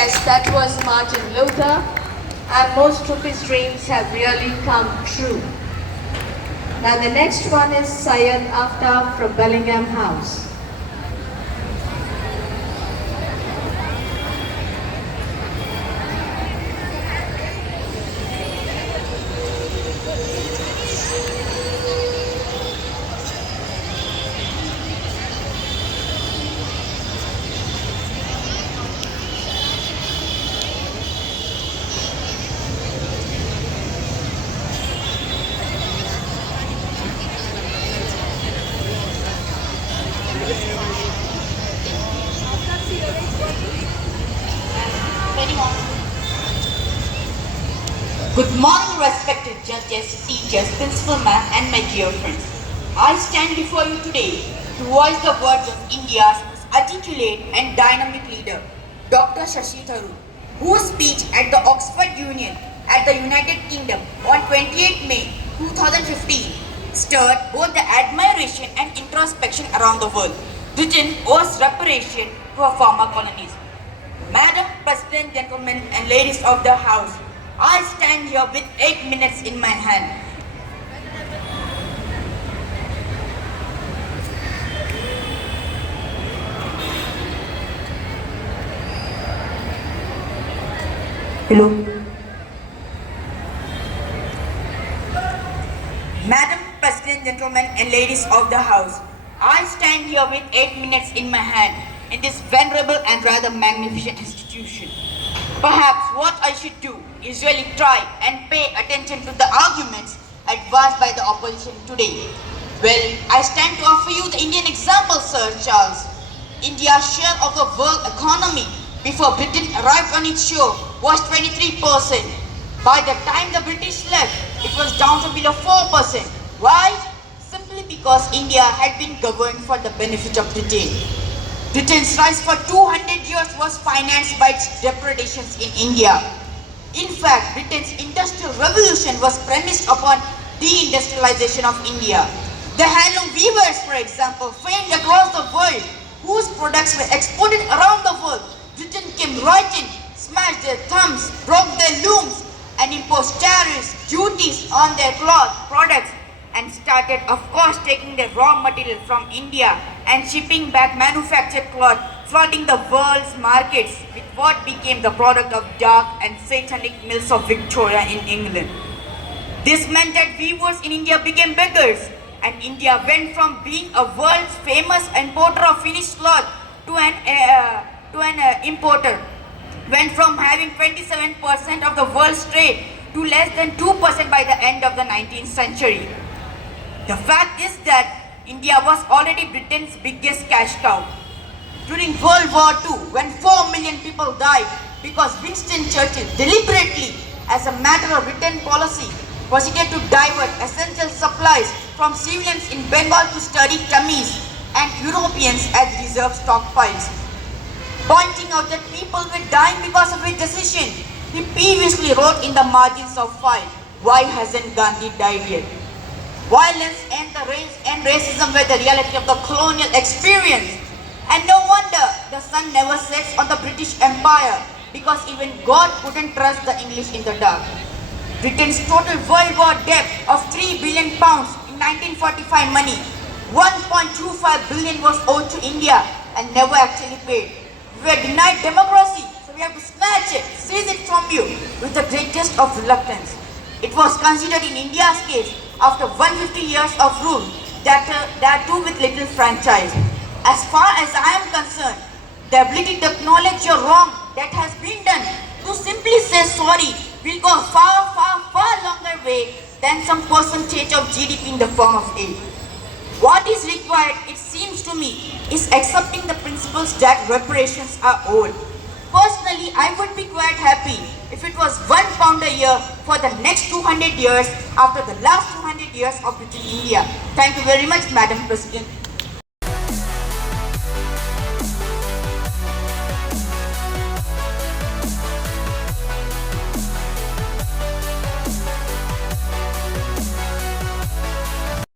Yes, that was Martin Luther, and most of his dreams have really come true. Now the next one is Syed Aftab from Bellingham House. Good morning, respected judges, teachers, principal ma'am, and my dear friends. I stand before you today to voice the words of India's most articulate and dynamic leader, Dr. Shashi Tharoor, whose speech at the Oxford Union at the United Kingdom on 28 May 2015 stirred both the admiration and introspection around the world. Britain owes reparation to her former colonies. Madam President, gentlemen, and ladies of the House, I stand here with 8 minutes in my hand. Hello. Madam President, gentlemen, and ladies of the House, I stand here with 8 minutes in my hand in this venerable and rather magnificent institution. Perhaps what I should do is really try and pay attention to the arguments advanced by the opposition today. Well, I stand to offer you the Indian example, Sir Charles. India's share of the world economy before Britain arrived on its shore was 23%. By the time the British left, it was down to below 4%. Why? Simply because India had been governed for the benefit of Britain. Britain's rise for 200 years was financed by its depredations in India. In fact, Britain's industrial revolution was premised upon deindustrialization of India. The handloom weavers, for example, famed across the world, whose products were exported around the world, Britain came right in, smashed their thumbs, broke their looms, and imposed tariffs, duties on their cloth products, and started, of course, taking the raw material from India and shipping back manufactured cloth, flooding the world's markets with what became the product of dark and satanic mills of Victoria in England. This meant that weavers in India became beggars, and India went from being a world's famous importer of finished cloth to an importer. Went from having 27% of the world's trade to less than 2% by the end of the 19th century. The fact is that India was already Britain's biggest cash cow. During World War II, when 4 million people died because Winston Churchill deliberately, as a matter of written policy, proceeded to divert essential supplies from civilians in Bengal to study Tamils and Europeans as reserve stockpiles. Pointing out that people were dying because of his decision, he previously wrote in the margins of file, "Why hasn't Gandhi died yet?" Violence and racism were the reality of the colonial experience. And no wonder the sun never sets on the British Empire, because even God couldn't trust the English in the dark. Britain's total World War debt of £3 billion in 1945 money, 1.25 billion was owed to India and never actually paid. We were denied democracy, so we have to snatch it, seize it from you with the greatest of reluctance. It was considered in India's case, after 150 years of rule, that too with little franchise. As far as I am concerned, the ability to acknowledge your wrong that has been done, to simply say sorry, will go a far longer way than some percentage of GDP in the form of aid. What is required, it seems to me, is accepting the principles that reparations are owed. Personally, I would be quite happy if it was £1 a year for the next 200 years after the last 200 years of British India. Thank you very much, Madam President.